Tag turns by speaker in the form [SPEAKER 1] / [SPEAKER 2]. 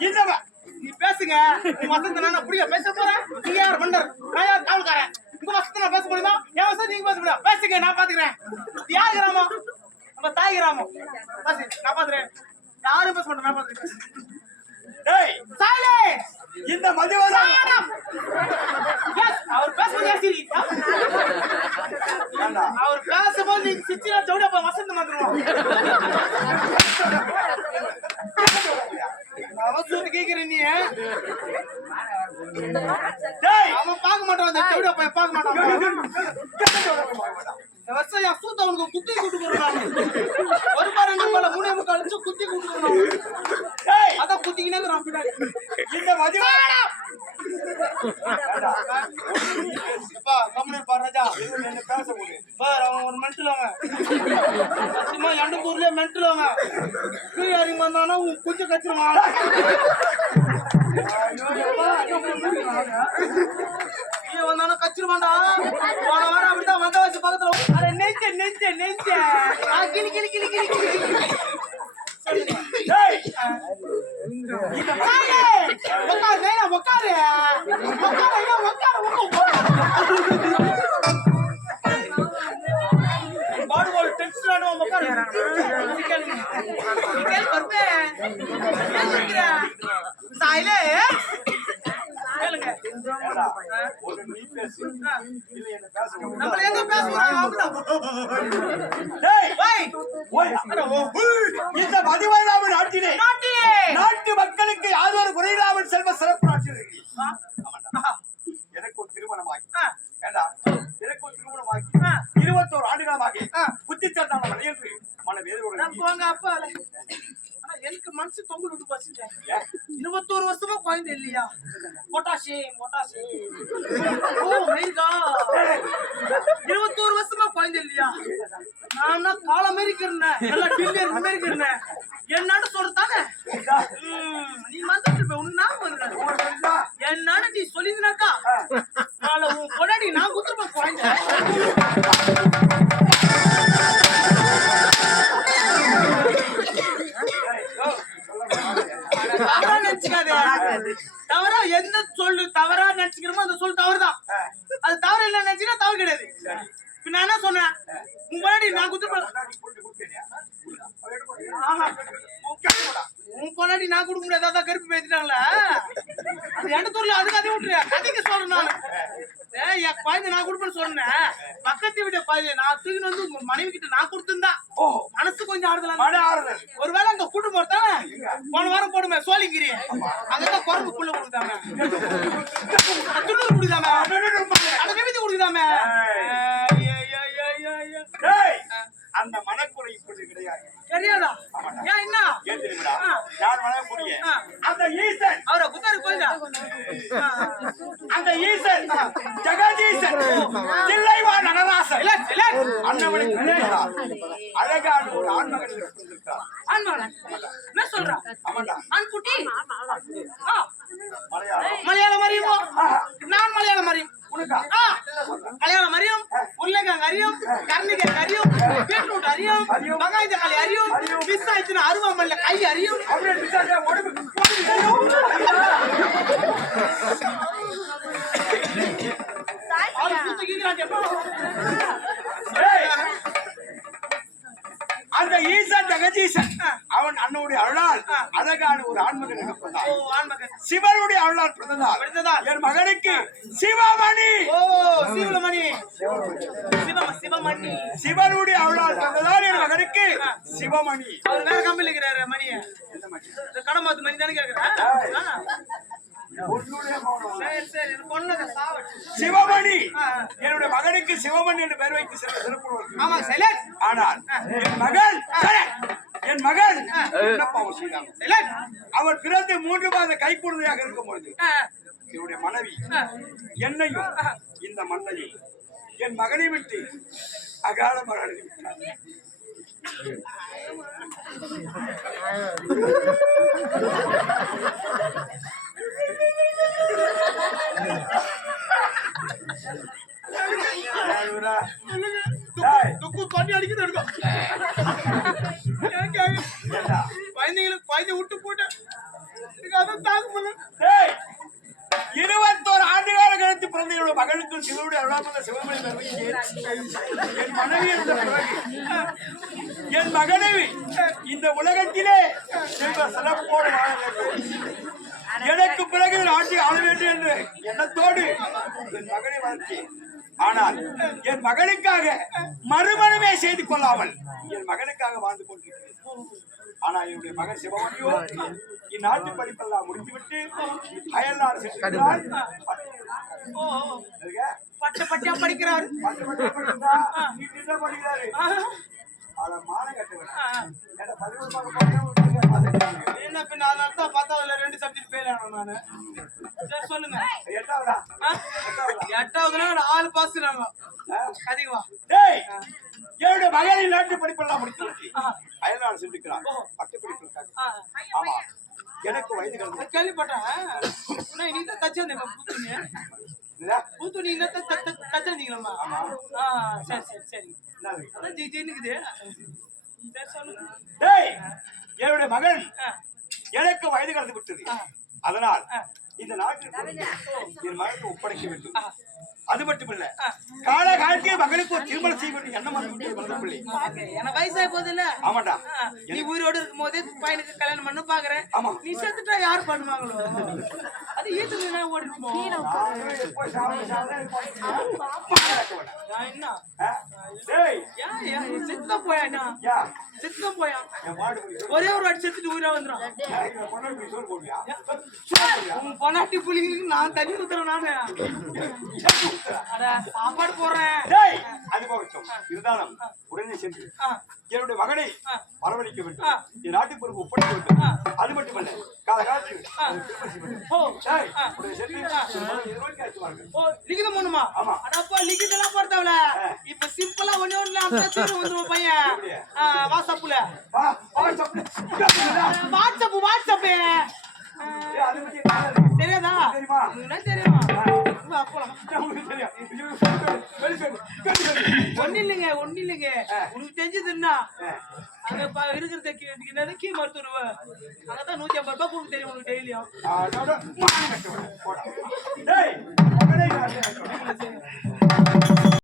[SPEAKER 1] இந்த ம-
[SPEAKER 2] நீ பேசுங்க. நான் அப்படியே பேச போறேன். மன்னர் நான் யார் காவல்காரன் உங்க வசந்த நான் பேச முடியுமா என் வசதி நீங்க பேச முடியும் பேசுங்க நான் பாத்துக்கிறேன் இது யார் கிராமம் நம்ம தாய் கிராமம் பேசு நான் பாத்துக்கிறேன் யாரும் பேச மாட்டேன் நான் பாத்துக்கிறேன்
[SPEAKER 1] டேய்,
[SPEAKER 2] சைலன்ஸ்
[SPEAKER 1] இந்த மதிவதன்
[SPEAKER 2] எஸ் அவர் பேசும்போது ஏன் சிரி
[SPEAKER 1] ஏண்டா?
[SPEAKER 2] அவர் பேசும்போது நீங்க சிச்சிரா சவுடா போ வசந்தம் வந்துருவோம் அவசரம் கேக்குறேன் நீ அவன் பார்க்க மாட்டான் அந்த செவிட போய் பார்க்க மாட்டான். வருஷம் என் சூத்த அவனுக்கு குத்தி கூட்டு போறான் ஒரு பாருங்க போல மூணே முக்கால் லட்சம் குத்தி கூட்டு போறான்
[SPEAKER 1] டேய்,
[SPEAKER 2] அதான் குத்திக்கினே இருக்கிறான் பின்னாடி
[SPEAKER 1] இந்த மதிவதன்
[SPEAKER 2] அப்பா கம்முனு பாரு ராஜா
[SPEAKER 1] என்ன பேச முடியும்
[SPEAKER 2] பார் அவன் சும்மா மென்டல் அவன் சத்தியமா கீழே உன் குஞ்சு கச்சிருவான் நீ வந்தானா கச்சிருவான்டா போன வாரம் அப்படிதான் வந்த வச்சு பக்கத்துல நெஞ்ச நெஞ்ச நெஞ்ச. கிளி கிளி
[SPEAKER 1] முடியும்
[SPEAKER 2] நம்மள எங்க பேசுறாங்க
[SPEAKER 1] இந்த
[SPEAKER 2] மனசு தொங்கு விட்டு போச்சுங்க. இருபத்தோரு வருஷமா குழந்தை இல்லையா? பொட்டாசி பொட்டாசி ஓ மைகா இருபத்தோரு வருஷமா குழந்தை இல்லையா? நான் கால மாதிரி இருந்தேன். இருக்கிறேன் என்னன்னு சொல்றதானே? நீ வந்துட்டு இருப்ப. உன் என்னன்னு நீ சொல்லிதுனாக்கா நாளை உன் கொண்டாடி நான் குத்துருப்பேன் குழந்தை. தவறா எந்த சொல்லு தவறா நினைச்சுக்கிறோமோ அந்த சொல் தவறுதான் அது தவறு இல்ல நினைச்சுன்னா தவறு கிடையாது. இப்ப நான் என்ன சொன்னேன்? முன்னாடி நான் குத்து ஆமா உன் நான் கொடுக்க முடியாது. அதான் கருப்பு பேசிட்டாங்களா. அது எண்டத்தூர்ல அதுக்கு அதே விட்டுரு கதைக்கு சொல்றேன் நான். என் குழந்தை நான் கொடுப்பேன்னு சொன்னேன். பக்கத்து வீட்டு குழந்தை நான் தூக்கின்னு வந்து உங்க மனைவி கிட்ட நான் கொடுத்திருந்தா
[SPEAKER 1] ஓ.
[SPEAKER 2] மனசு கொஞ்சம் ஆறுதலா
[SPEAKER 1] ஆறுதல்.
[SPEAKER 2] ஒருவேளை அங்க கூட்டு போறதானே போன வாரம் போடுமே சோழிங்கிரி. அங்கதான் குரங்கு புள்ள கொடுத்தாங்க. அந்த
[SPEAKER 1] ஈசன் ஜெகதீசன் தில்லைவா நடராசன்
[SPEAKER 2] இல்ல இல்ல
[SPEAKER 1] அண்ணவனை கண்டார். அழகான ஒரு ஆண்மகன் இருந்திருக்கிறார்
[SPEAKER 2] ஆண்மகன் என்ன சொல்றா
[SPEAKER 1] ஆமாண்டா
[SPEAKER 2] ஆண் குட்டி ஆ,
[SPEAKER 1] மலையாளம்
[SPEAKER 2] அறியுமோ நான் மலையாளம் அறியும் மலையாளம் அறியும் உருளைக்கிழங்கு அறியும் கரண்டிக்காய் அறியும் பீட்ரூட் அறியும் வெங்காய தக்காளி அறியும் மிஸ் ஆயிடுச்சுன்னா அருவாமல்ல கை அறியும்
[SPEAKER 1] அந்த ஈசன் ஜெகதீசன் அவன் அண்ணனுடைய அருளால் அழகான ஒரு ஆண்மகன்
[SPEAKER 2] ஆண்மகன்.
[SPEAKER 1] சிவனுடைய அருளால் பிறந்ததால்
[SPEAKER 2] பிறந்ததால்.
[SPEAKER 1] என் மகனுக்கு சிவமணி.
[SPEAKER 2] ஓ சிவமணி. சிவம சிவமணி.
[SPEAKER 1] சிவனுடைய அருளால் பிறந்ததால் என் மகனுக்கு சிவமணி.
[SPEAKER 2] அவர் வேற கம்பெனில இருக்கிறாரு கடமாத்து மணி? தானே கேக்குறேன்
[SPEAKER 1] சிவமணி. என்னுடைய மகனுக்கு சிவமணி என்று பெயர் வைத்து சில சிறப்பு ஆனால் என் மகன் என்
[SPEAKER 2] சைலண்ட்
[SPEAKER 1] அவர் பிறந்து மூன்று மாத கைக்குழந்தையாக இருக்கும் பொழுது என்னுடைய மனைவி என்னையும் இந்த மண்ணையும் என் மகனை விட்டு அகால மகனை விட்டார். சிவமணி என் மனைவி என் மகனைவி இந்த உலகத்திலே செல்வ சிறப்போடு எனக்கு பிறகு ஆட்சி ஆள வேண்டும் என்று எண்ணத்தோடு என் மகனை வளர்த்தேன் ஆனால் என் மகனுக்காக மறுமணமே செய்து கொள்ளாமல் என் மகனுக்காக வாழ்ந்து கொண்டிருக்கிறேன். ஆனால் என்னுடைய மகன் சிவமணியோ இந்நாட்டு படிப்பெல்லாம் முடித்துவிட்டு அயல்நாடு. எதுக்கு?
[SPEAKER 2] பட்ட பட்டியா படிக்கிறாரு.
[SPEAKER 1] பட்டு பட்டு படிக்கிறா? நீட்டு தான் படிக்கிறாரு. ஆனா மானம் கட்டுவேன்.
[SPEAKER 2] என்ன பின்ன அதனால தான் பத்தாவதுல ரெண்டு சப்ஜெக்ட் ஃபெயில் ஆனோம் நானு. சரி சொல்லுங்க.
[SPEAKER 1] எட்டாவதா?
[SPEAKER 2] எட்டாவதுல நாலு பாஸ் நாங்க? அதிகமா.
[SPEAKER 1] டேய், என்னுடைய மகனின் நாட்டு படிப்பெல்லாம் முடித்து
[SPEAKER 2] ஆ,
[SPEAKER 1] ஆமா. எனக்கு வயது கடந்து
[SPEAKER 2] நான் கேள்விப்பட்டேன். நீங்க தான் தச்சிருந்தீங்க பூத்துணி? பூத்துணி தச்சிருந்தீங்களா சரி சரி சரி? அதான் ஜி
[SPEAKER 1] என்னுடைய மகன் எனக்கு வயது கடந்து விட்டது. அதனால். இந்த நாட்டில் என் மகனுக்கு ஒப்படைக்க வேண்டும். அது மட்டுமல்ல
[SPEAKER 2] ஆ.
[SPEAKER 1] கால காலத்தில் மகனுக்கு ஒரு திருமணம் செய்ய வேண்டும் எண்ணம்
[SPEAKER 2] பாக்க, எனக்கு வயசாகி போகுது இல்ல
[SPEAKER 1] ஆமாண்டா.
[SPEAKER 2] நீ உயிரோடு இருக்கும் போதே பையனுக்கு கல்யாணம் பண்ண பாக்குறேன்.
[SPEAKER 1] ஆமா.
[SPEAKER 2] நீ செத்துட்டா யாரு பண்ணுவாங்களோ? அது ஓடிட்டு
[SPEAKER 1] எப்போ
[SPEAKER 2] நான் என்ன?
[SPEAKER 1] டேய்,
[SPEAKER 2] ஏன் ஏன் செத்துதான் போயா என்ன?
[SPEAKER 1] யா,
[SPEAKER 2] செத்துதான் போயா? ஒரே ஒரு வாட்டி செத்துட்டு உயிரா வந்துடும் பொனாட்டி புலிங்களுக்கு நான் தண்ணி ஊத்துறேன் நானு. சாப்பாடு போடுறேன்.
[SPEAKER 1] அது போகட்டும். உடனே சென்று என்னுடைய மகனை. வரவழைக்க. வேண்டும். என் நாட்டு பொறுப்பு ஒப்படைக்க வேண்டும். அது மட்டுமல்ல
[SPEAKER 2] லிகிதம் பண்ணுமா
[SPEAKER 1] ஆமா.
[SPEAKER 2] அடப்பா லிகிதம் போடுறவல இப்ப சிம்பிளா ஒண்ணே ஒண்ணு வந்துருவோம் பையன். வாட்ஸ்அப்ல? WhatsApp WhatsApp?
[SPEAKER 1] தெரியாதா? தெரியுமா?
[SPEAKER 2] ஒண்ணு இல்லைங்க ஒண்ணு இல்லைங்க
[SPEAKER 1] ஆ.
[SPEAKER 2] உனக்கு தெரிஞ்சது அங்க இருக்கிறத கீ- என்னது கீ மருத்துவர். அங்கதான் நூத்தி ஐம்பது ரூபாய் கொடுக்க தெரியும் உங்களுக்கு டெய்லியும்
[SPEAKER 1] டேய்,